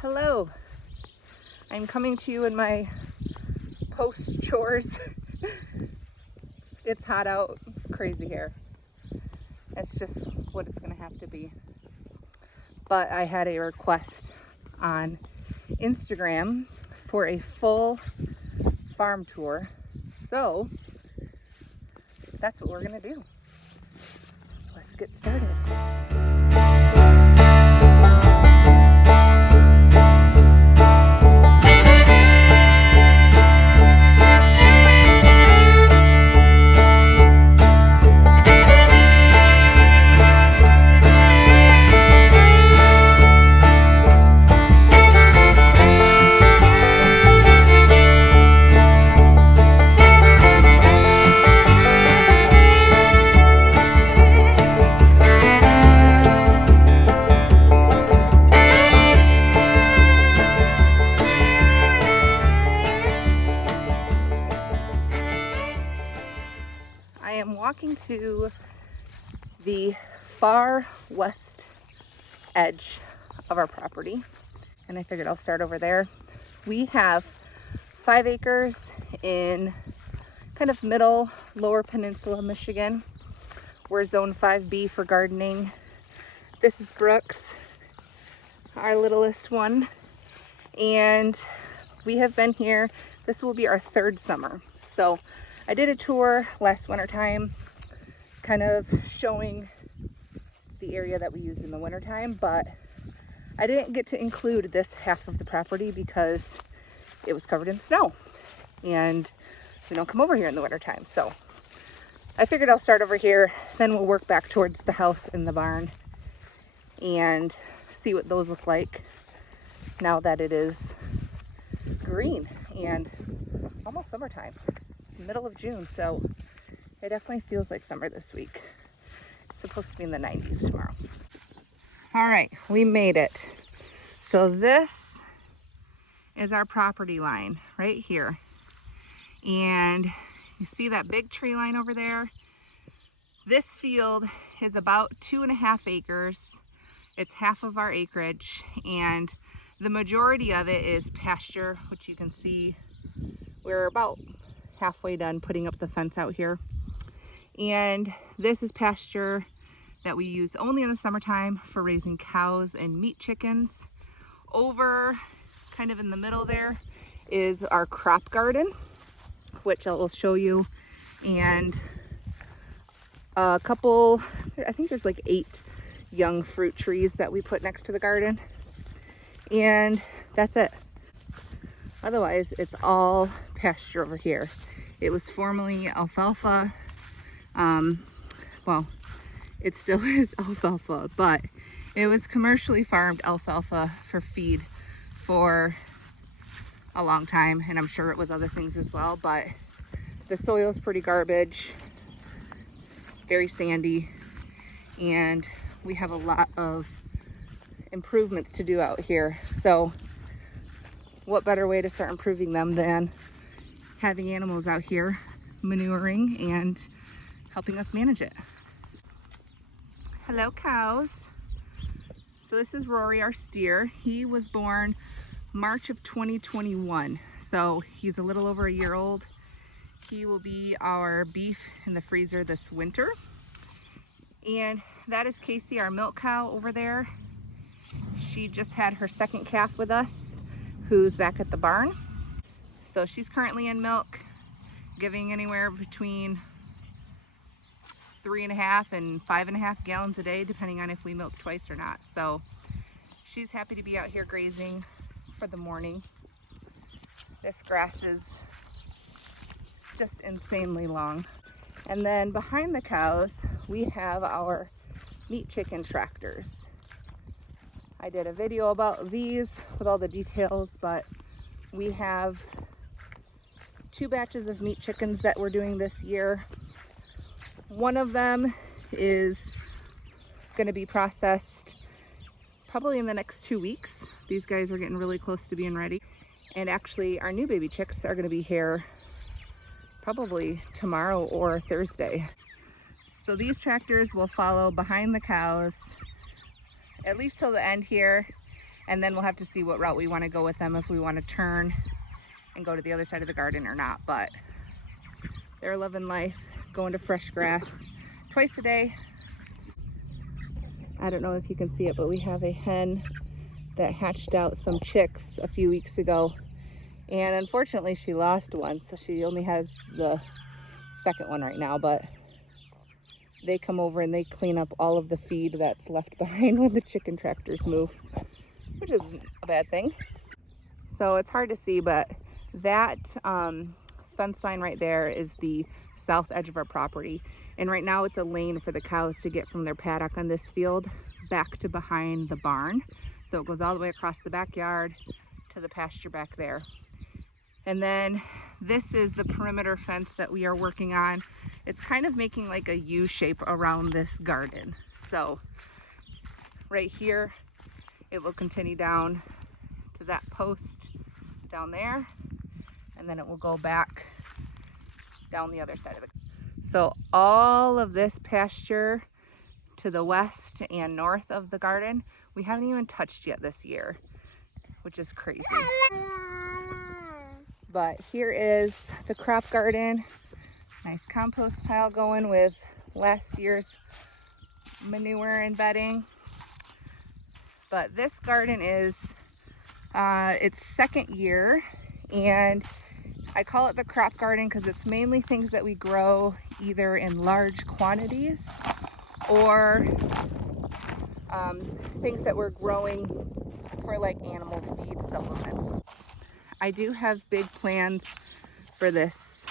Hello, I'm coming to you in my post chores. It's hot out, crazy here. It's just what it's gonna have to be. But I had a request on Instagram for a full farm tour. So that's what we're gonna do. Let's get started. I am walking to the far west edge of our property, and I figured I'll start over there. We have 5 acres in kind of middle lower peninsula Michigan. We're zone 5B for gardening. This is Brooks, our littlest one, and we have been here. This will be our 3rd summer. So I did a tour last winter time, kind of showing the area that we used in the winter time, but I didn't get to include this half of the property because it was covered in snow and we don't come over here in the winter time. So I figured I'll start over here, then we'll work back towards the house and the barn and see what those look like now that it is green and almost summertime. It's middle of June, so it definitely feels like summer this week. It's supposed to be in the 90s tomorrow. All right, we made it. So this is our property line right here. And you see that big tree line over there? This field is about 2.5 acres. It's half of our acreage, and the majority of it is pasture, which you can see we're about halfway done putting up the fence out here. And this is pasture that we use only in the summertime for raising cows and meat chickens. Over kind of in the middle there is our crop garden, which I will show you, and a couple, I think there's like 8 young fruit trees that we put next to the garden, and that's it. Otherwise it's all pasture over here. It was formerly alfalfa. Well, it still is alfalfa, but it was commercially farmed alfalfa for feed for a long time, and I'm sure it was other things as well, but the soil's pretty garbage, very sandy, and we have a lot of improvements to do out here. So what better way to start improving them than having animals out here manuring and helping us manage it. Hello, cows. So this is Rory, our steer. He was born March of 2021, so he's a little over a year old. He will be our beef in the freezer this winter. And that is Casey, our milk cow over there. She just had her 2nd calf with us, who's back at the barn. So she's currently in milk, giving anywhere between 3.5 and 5.5 gallons a day, depending on if we milk twice or not. So she's happy to be out here grazing for the morning. This grass is just insanely long. And then behind the cows, we have our meat chicken tractors. I did a video about these with all the details, but we have 2 batches of meat chickens that we're doing this year. One of them is going to be processed probably in the next 2 weeks. These guys are getting really close to being ready. And actually our new baby chicks are going to be here probably tomorrow or Thursday. So these tractors will follow behind the cows at least till the end here, And then we'll have to see what route we want to go with them, if we want to turn and go to the other side of the garden or not. But they're living life, going to fresh grass twice a day. I don't know if you can see it, but we have a hen that hatched out some chicks a few weeks ago. And unfortunately, she lost one, so she only has the second one right now. But they come over and they clean up all of the feed that's left behind when the chicken tractors move, which isn't a bad thing. So it's hard to see, but that fence line right there is the south edge of our property. And right now it's a lane for the cows to get from their paddock on this field back to behind the barn. So it goes all the way across the backyard to the pasture back there. And then this is the perimeter fence that we are working on. It's kind of making like a U shape around this garden. So right here, it will continue down to that post down there, and then it will go back down the other side of the garden. So all of this pasture to the west and north of the garden, we haven't even touched yet this year, which is crazy. But here is the crop garden. Nice compost pile going with last year's manure and bedding. But this garden is its second year, and I call it the crop garden because it's mainly things that we grow either in large quantities or things that we're growing for like animal feed supplements. I do have big plans for this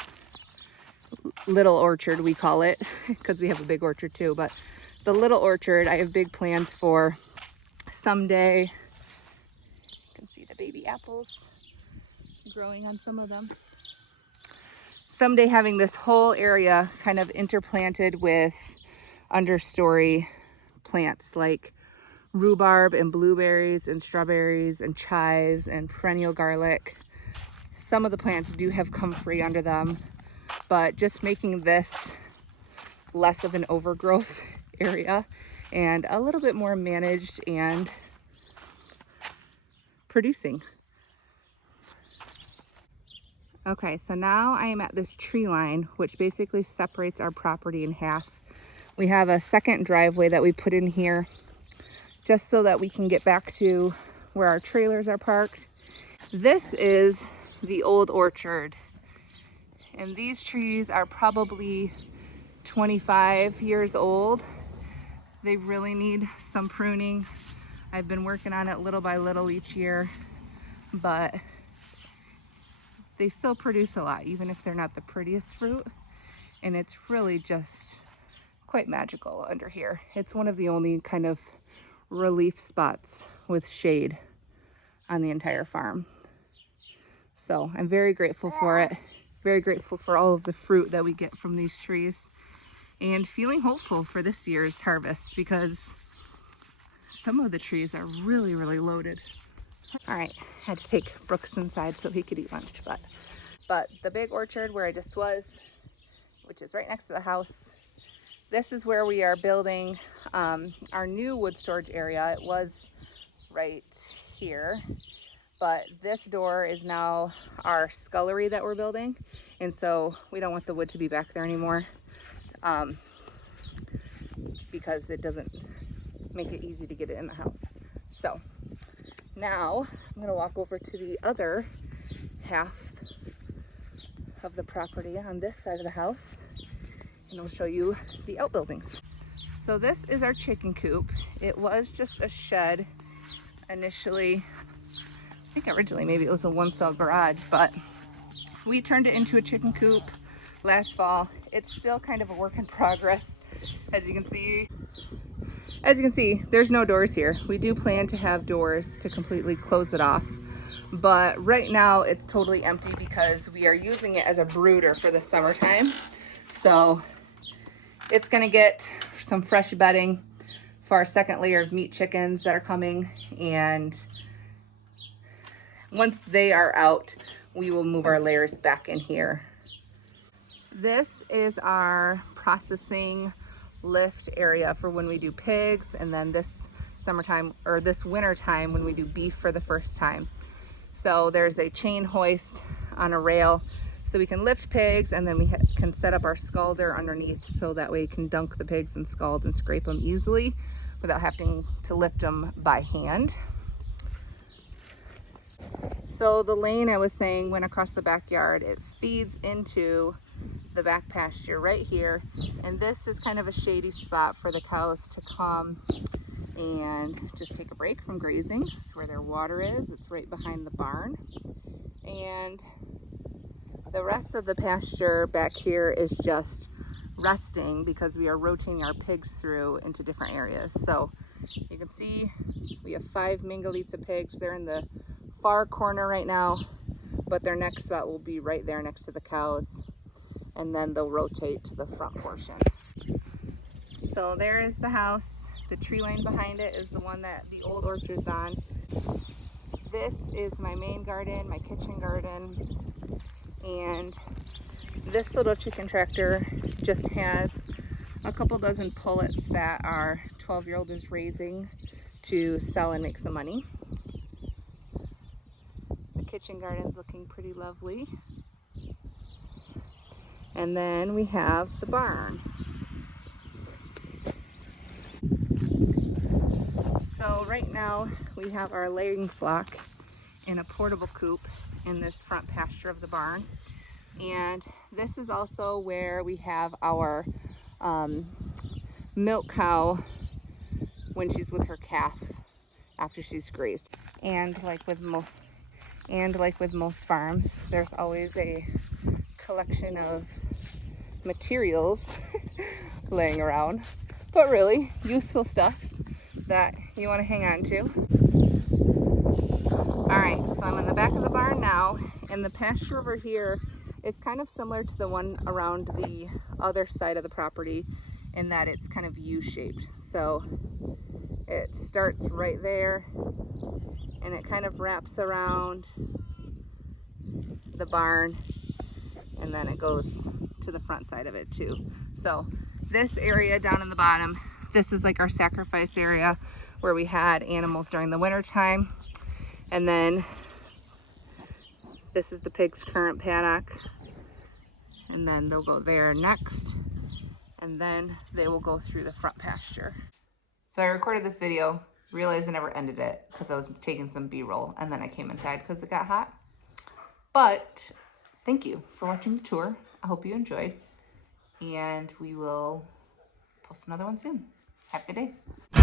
little orchard, we call it, because we have a big orchard too, but the little orchard I have big plans for someday. You can see the baby apples growing on some of them. Someday having this whole area kind of interplanted with understory plants like rhubarb and blueberries and strawberries and chives and perennial garlic. Some of the plants do have comfrey under them, but just making this less of an overgrowth area and a little bit more managed and producing. Okay, so now I am at this tree line, which basically separates our property in half. We have a second driveway that we put in here just so that we can get back to where our trailers are parked. This is the old orchard, and these trees are probably 25 years old. They really need some pruning. I've been working on it little by little each year, but they still produce a lot, even if they're not the prettiest fruit. And it's really just quite magical under here. It's one of the only kind of relief spots with shade on the entire farm. So I'm very grateful for it. Very grateful for all of the fruit that we get from these trees, and feeling hopeful for this year's harvest because some of the trees are really, really loaded. All right, I had to take Brooks inside so he could eat lunch, but the big orchard where I just was, which is right next to the house, this is where we are building our new wood storage area. It was right here, but this door is now our scullery that we're building, and so we don't want the wood to be back there anymore because it doesn't make it easy to get it in the house. So now I'm gonna walk over to the other half of the property on this side of the house, and I'll show you the outbuildings. So this is our chicken coop. It was just a shed initially. I think originally maybe it was a one-stall garage, but we turned it into a chicken coop last fall. It's still kind of a work in progress. As you can see, there's no doors here. We do plan to have doors to completely close it off, but right now it's totally empty because we are using it as a brooder for the summertime. So it's gonna get some fresh bedding for our second layer of meat chickens that are coming, and once they are out, we will move our layers back in here. This is our processing lift area for when we do pigs, and then this summertime or this winter time when we do beef for the first time. So there's a chain hoist on a rail so we can lift pigs, and then we can set up our scalder underneath so that way you can dunk the pigs and scald and scrape them easily without having to lift them by hand. So the lane I was saying went across the backyard. It feeds into the back pasture right here, and this is kind of a shady spot for the cows to come and just take a break from grazing. It's where their water is. It's right behind the barn, and the rest of the pasture back here is just resting because we are rotating our pigs through into different areas. So you can see we have 5 Mingalitsa pigs. They're in the far corner right now, but their next spot will be right there next to the cows, and then they'll rotate to the front portion. So there is the house. The tree line behind it is the one that the old orchard's on. This is my main garden, my kitchen garden, and this little chicken tractor just has a couple dozen pullets that our 12-year-old is raising to sell and make some money. The kitchen garden's looking pretty lovely. And then we have the barn. So right now we have our laying flock in a portable coop in this front pasture of the barn. And this is also where we have our milk cow when she's with her calf after she's grazed. And like with most farms, there's always a collection of materials laying around, but really useful stuff that you want to hang on to. Alright, so I'm in the back of the barn now, and the pasture over here is kind of similar to the one around the other side of the property in that it's kind of U-shaped. So it starts right there and it kind of wraps around the barn, and then it goes to the front side of it too. So this area down in the bottom, this is like our sacrifice area where we had animals during the winter time. And then this is the pig's current paddock, and then they'll go there next, and then they will go through the front pasture. So I recorded this video, realized I never ended it because I was taking some B-roll, and then I came inside because it got hot. But thank you for watching the tour. I hope you enjoyed, and we will post another one soon. Have a good day.